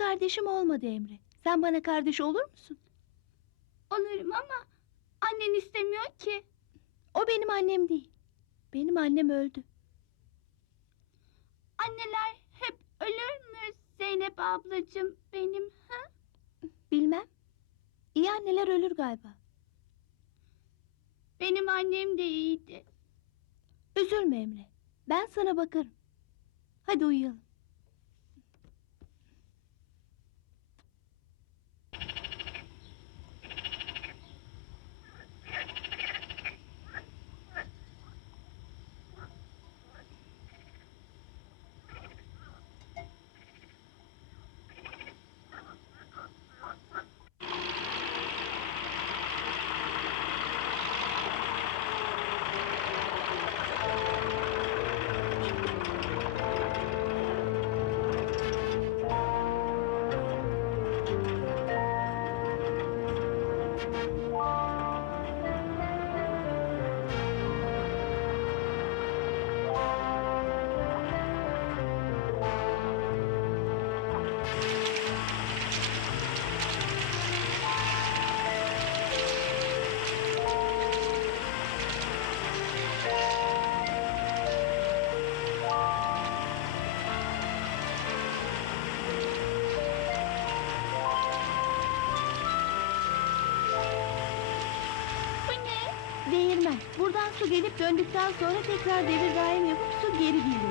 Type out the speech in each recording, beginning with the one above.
kardeşim olmadı Emre. Sen bana kardeş olur musun? Olurum ama annen istemiyor ki. O benim annem değil. Benim annem öldü. Anneler hep ölür mü Zeynep ablacığım benim? Ha? Bilmem. İyi anneler ölür galiba. Benim annem de iyiydi. Üzülme Emre. Ben sana bakarım. Hadi uyuyalım. Su gelip döndükten sonra tekrar devir daim yapıp su geri geliyor.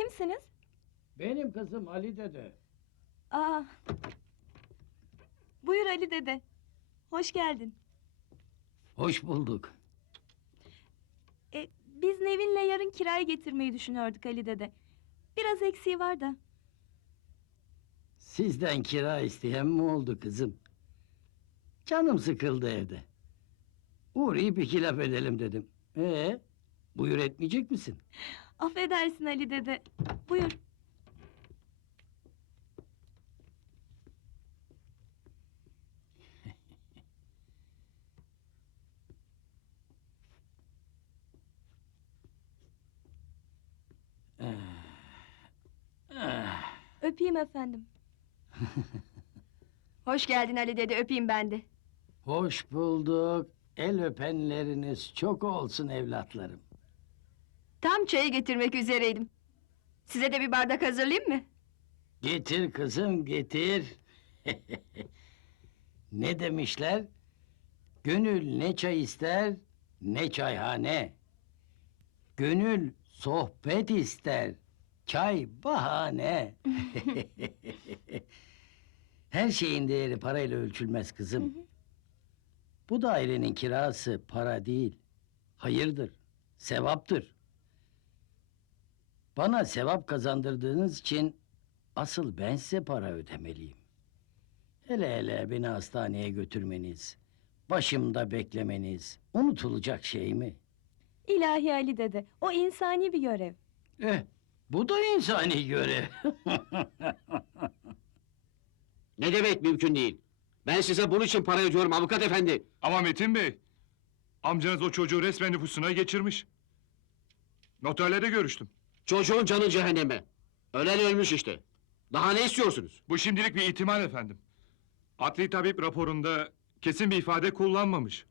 Kimsiniz? Benim kızım Ali dede. Aa. Buyur Ali dede. Hoş geldin. Hoş bulduk. E, biz Nevin'le yarın kiraya getirmeyi düşünüyorduk Ali dede. Biraz eksiği var da. Sizden kira isteyen mi oldu kızım? Canım sıkıldı evde. Uğrayıp iki laf edelim dedim. Ee, buyur etmeyecek misin? Affedersin Ali dede. Buyur. Ah, Öpeyim efendim. Hoş geldin Ali dede. Öpeyim ben de. Hoş bulduk. El öpenleriniz çok olsun evlatlarım. Tam çayı getirmek üzereydim. Size de bir bardak hazırlayayım mı? Getir kızım getir. ne demişler? Gönül ne çay ister ne çayhane. Gönül sohbet ister. Çay bahane. Her şeyin değeri parayla ölçülmez kızım. Bu dairenin kirası para değil. Hayırdır, sevaptır. Bana sevap kazandırdığınız için asıl ben size para ödemeliyim. Hele hele beni hastaneye götürmeniz, başımda beklemeniz unutulacak şey mi? İlahi Ali dede. O insani bir görev. Eh, bu da insani görev. Ne demek mümkün değil? Ben size bunun için para ödüyorum avukat efendi. Ama Metin Bey, amcanız o çocuğu resmen nüfusuna geçirmiş. Noterle de görüştüm. Çocuğun canı cehenneme. Ölen ölmüş işte. Daha ne istiyorsunuz? Bu şimdilik bir ihtimal efendim. Adli tabip raporunda kesin bir ifade kullanmamış.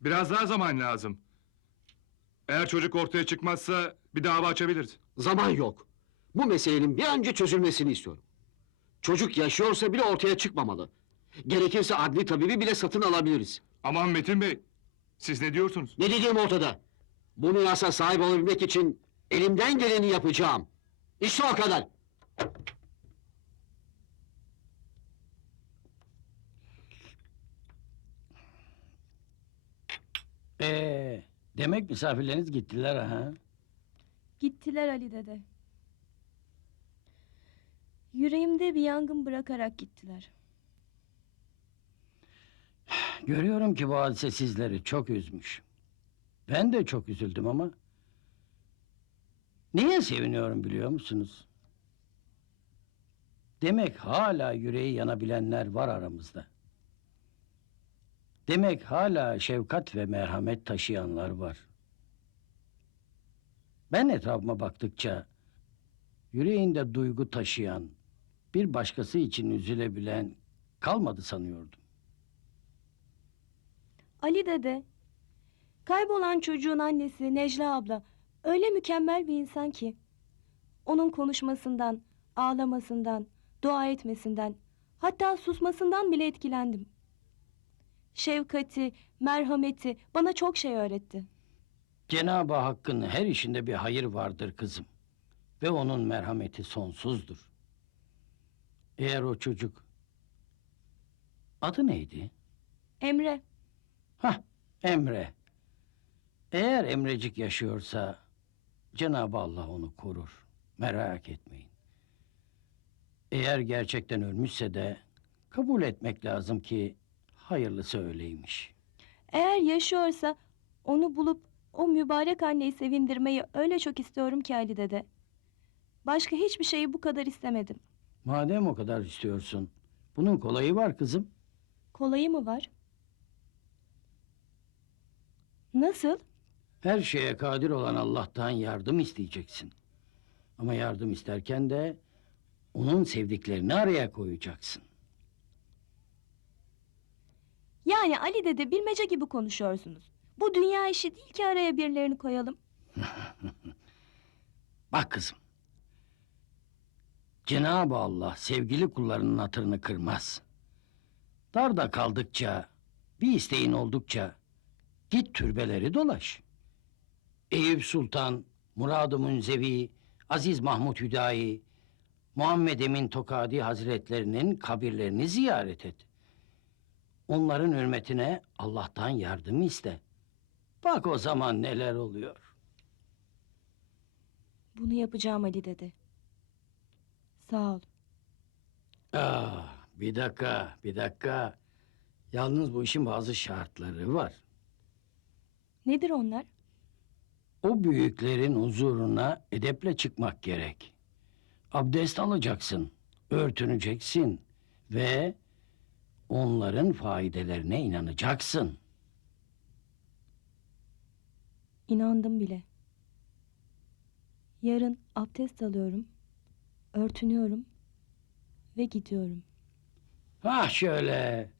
Biraz daha zaman lazım. Eğer çocuk ortaya çıkmazsa bir dava açabiliriz. Zaman yok. Bu meselenin bir an önce çözülmesini istiyorum. Çocuk yaşıyorsa bile ortaya çıkmamalı. Gerekirse adli tabibi bile satın alabiliriz. Aman Metin Bey, siz ne diyorsunuz? Ne dediğim ortada. Bu mirasa sahip olabilmek için elimden geleni yapacağım. İşte o kadar. Ee, demek misafirleriniz gittiler ha? Gittiler Ali dede. Yüreğimde bir yangın bırakarak gittiler. Görüyorum ki bu hadise sizleri çok üzmüş. Ben de çok üzüldüm ama... Niye seviniyorum biliyor musunuz? Demek hala yüreği yanabilenler var aramızda. Demek hala şefkat ve merhamet taşıyanlar var. Ben etrafıma baktıkça... ...yüreğinde duygu taşıyan... ...bir başkası için üzülebilen... ...kalmadı sanıyordum. Ali dede. Kaybolan çocuğun annesi Necla abla öyle mükemmel bir insan ki. Onun konuşmasından, ağlamasından, dua etmesinden, hatta susmasından bile etkilendim. Şefkati, merhameti bana çok şey öğretti. Cenab-ı Hakk'ın her işinde bir hayır vardır kızım. Ve onun merhameti sonsuzdur. Eğer o çocuk... Adı neydi? Emre, Hah, Emre. Eğer Emrecik yaşıyorsa... Cenab-ı Allah onu korur. Merak etmeyin. Eğer gerçekten ölmüşse de... ...kabul etmek lazım ki... ...hayırlısı öyleymiş. eğer yaşıyorsa onu bulup o mübarek anneyi sevindirmeyi öyle çok istiyorum ki Ali dede. Başka hiçbir şeyi bu kadar istemedim. Madem o kadar istiyorsun... ...bunun kolayı var kızım. Kolayı mı var? Nasıl? Her şeye kadir olan Allah'tan yardım isteyeceksin. Ama yardım isterken de onun sevdiklerini araya koyacaksın. Yani Ali dede bilmece gibi konuşuyorsunuz. Bu dünya işi değil ki araya birilerini koyalım. Bak kızım. Cenab-ı Allah sevgili kullarının hatırını kırmaz. Darda kaldıkça, bir isteğin oldukça git türbeleri dolaş. Eyüp Sultan, Murad-ı Münzevi, Aziz Mahmud Hüdayi, Muhammed Emin Tokadi Hazretlerinin kabirlerini ziyaret et. Onların hürmetine Allah'tan yardım iste. Bak o zaman neler oluyor. Bunu yapacağım Ali dede. Sağ ol. Ah, bir dakika, bir dakika. Yalnız bu işin bazı şartları var. Nedir onlar? O büyüklerin huzuruna edeple çıkmak gerek. Abdest alacaksın, örtüneceksin ve onların faydelerine inanacaksın. İnandım bile. Yarın abdest alıyorum, örtünüyorum ve gidiyorum. Ah şöyle.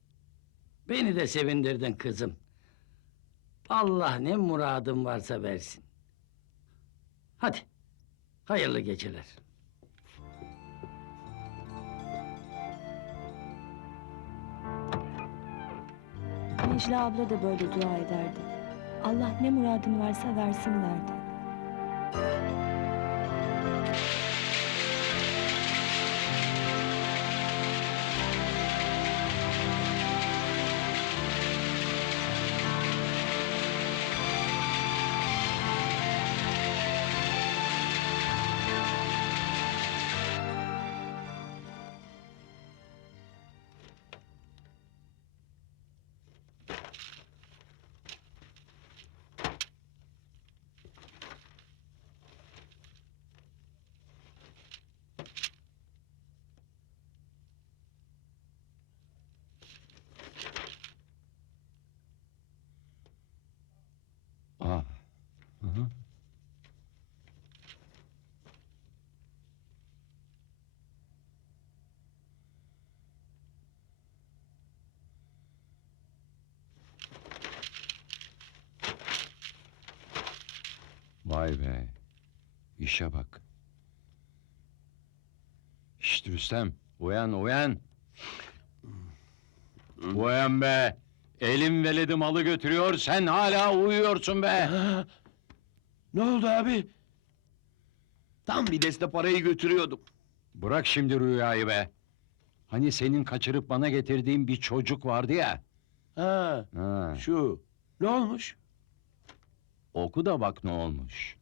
Beni de sevindirdin kızım. Allah ne muradın varsa versin. Hadi. Hayırlı geceler. Necla abla da böyle dua ederdi. Allah ne muradın varsa versin derdi. Vay be. İşe bak. Şşt Rüstem, uyan uyan. Uyan be. Elim veledi malı götürüyor, sen hala uyuyorsun be. Ne oldu abi? Tam bir deste parayı götürüyordum. Bırak şimdi rüyayı be. Hani senin kaçırıp bana getirdiğin bir çocuk vardı ya. Ha, Ha, şu. Ne olmuş? Oku da bak ne olmuş.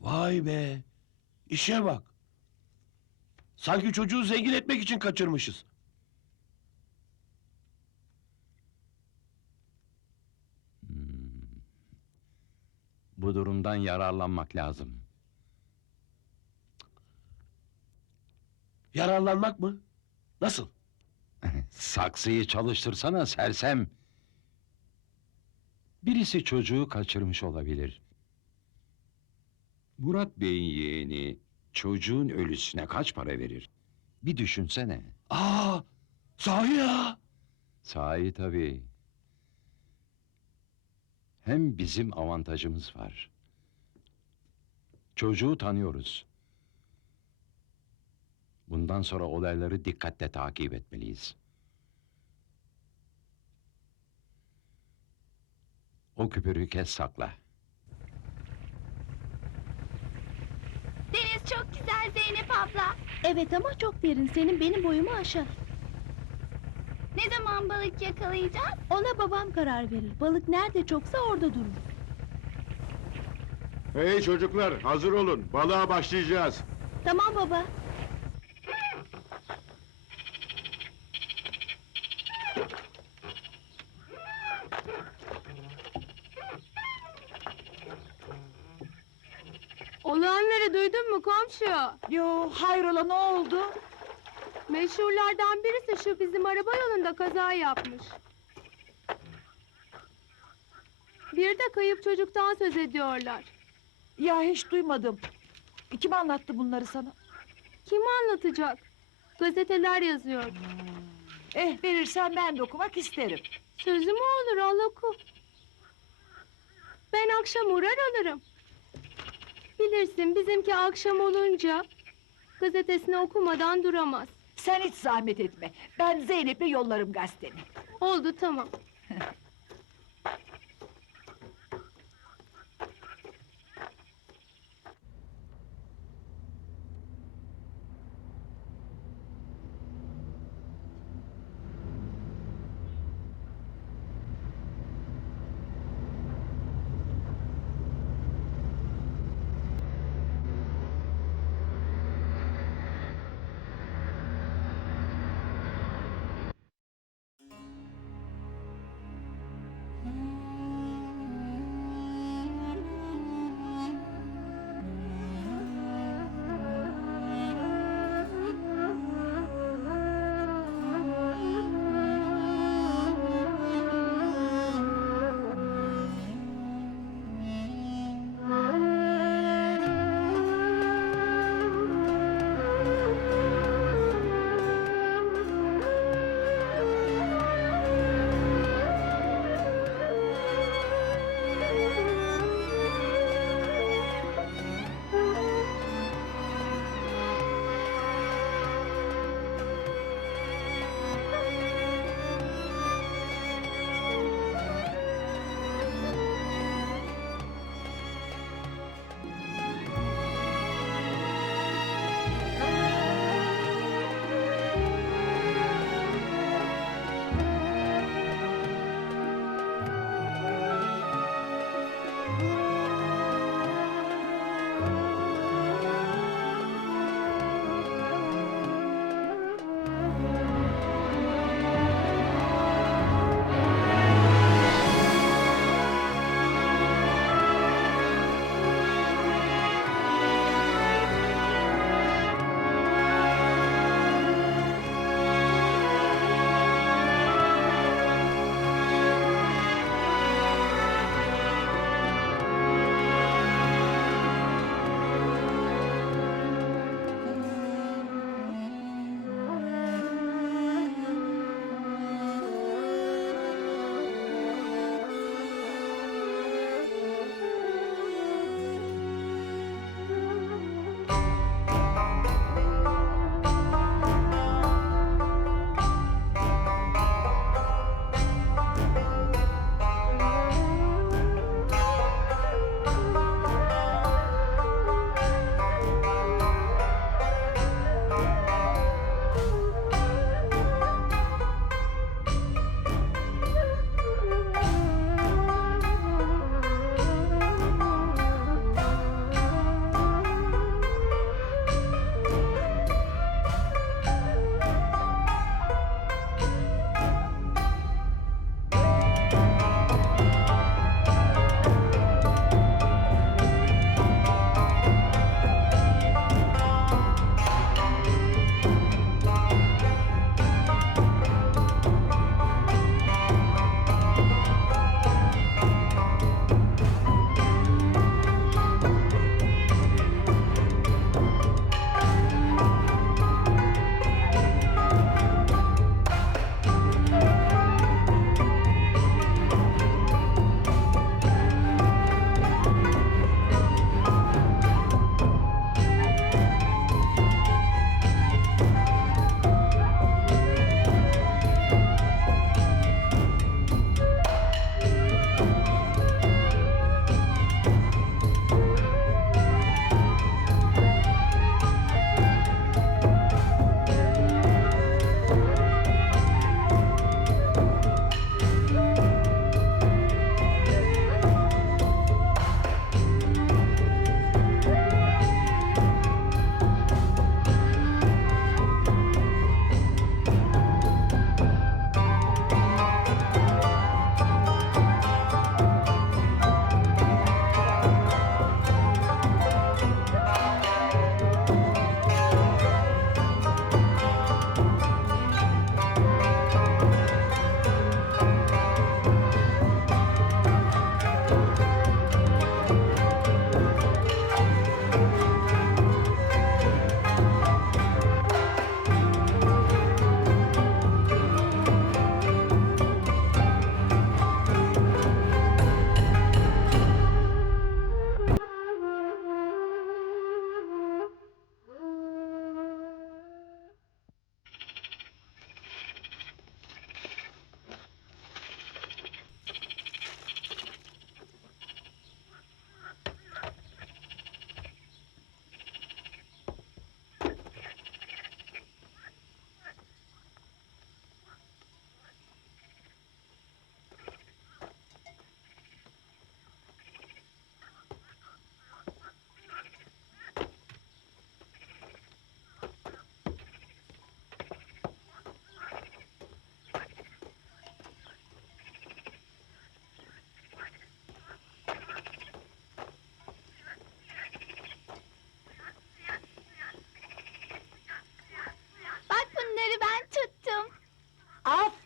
Vay be. İşe bak. Sanki çocuğu zengin etmek için kaçırmışız. Hmm. Bu durumdan yararlanmak lazım. Yararlanmak mı? Nasıl? Saksıyı çalıştırsana sersem. Birisi çocuğu kaçırmış olabilir. Murat Bey'in yeğeni çocuğun ölüsüne kaç para verir? Bir düşünsene. Aa, sahi ya. Sahi tabii. Hem bizim avantajımız var. Çocuğu tanıyoruz. Bundan sonra olayları dikkatle takip etmeliyiz. O küpürü kes sakla. Deniz çok güzel Zeynep abla. Evet ama çok derin. Senin benim boyumu aşar. Ne zaman balık yakalayacağız? Ona babam karar verir. Balık nerede çoksa orada durur. Hey çocuklar hazır olun balığa başlayacağız. Tamam baba. Olanları duydun mu komşu? Yo hayrola ne oldu? Meşhurlardan birisi şu bizim araba yolunda kaza yapmış. Bir de kayıp çocuktan söz ediyorlar. Ya hiç duymadım. Kim anlattı bunları sana? Kim anlatacak? Gazeteler yazıyor. Eh verirsen ben de okumak isterim. Sözü mü olur al oku. Ben akşam uğrar alırım. Bilirsin bizimki akşam olunca gazetesini okumadan duramaz. Sen hiç zahmet etme. Ben Zeynep'le yollarım gazeteni. Oldu tamam.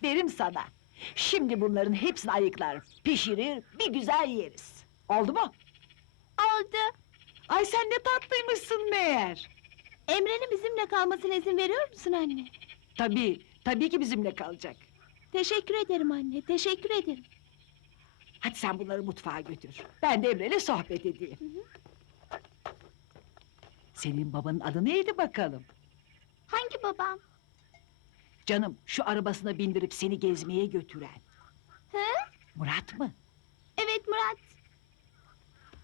Aferin sana. Şimdi bunların hepsini ayıklar, pişirir, bir güzel yeriz. Oldu mu? Oldu. Ay sen ne tatlıymışsın meğer. Emre'nin bizimle kalmasına izin veriyor musun anne? Tabii, tabii ki bizimle kalacak. Teşekkür ederim anne, teşekkür ederim. Hadi sen bunları mutfağa götür. Ben de Emre'yle sohbet edeyim. Senin babanın adı neydi bakalım? Hangi babam? Canım, şu arabasına bindirip seni gezmeye götüren. He? Murat mı? Evet Murat.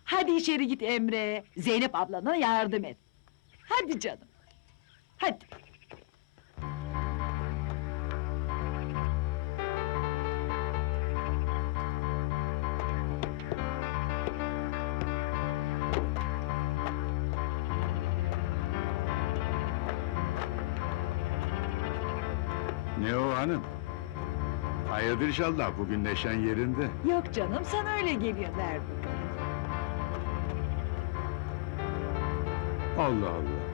Hadi içeri git Emre. Zeynep ablana yardım et. Hadi canım. Hadi. Ne o hanım? Hayırdır inşallah bugün neşen yerinde. Yok canım, sana öyle geliyor derdim. Allah Allah.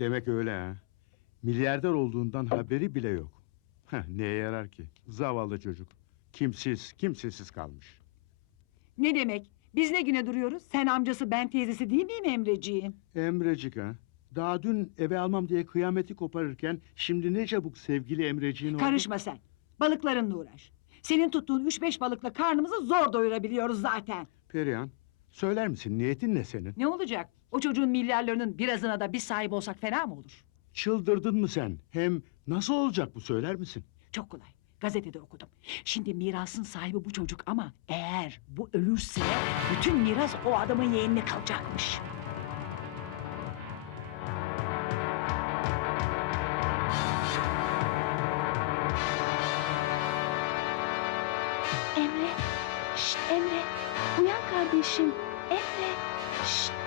Demek öyle ha. Milyarder olduğundan haberi bile yok. Heh, neye yarar ki? Zavallı çocuk. Kimsiz, kimsesiz kalmış. Ne demek? Biz ne güne duruyoruz? Sen amcası ben teyzesi değil miyim Emreciğim? Emrecik ha. Daha dün eve almam diye kıyameti koparırken... ...şimdi ne çabuk sevgili Emreciğin oldu. Karışma sen. Balıklarınla uğraş. Senin tuttuğun üç beş balıkla karnımızı zor doyurabiliyoruz zaten. Perihan, söyler misin niyetin ne senin? Ne olacak? O çocuğun milyarlarının birazına da biz sahip olsak fena mı olur? Çıldırdın mı sen? Hem nasıl olacak bu söyler misin? Çok kolay. Gazetede okudum. Şimdi mirasın sahibi bu çocuk ama eğer bu ölürse bütün miras o adamın yeğenine kalacakmış. Emre, şşt Emre, uyan kardeşim. Emre, şşt.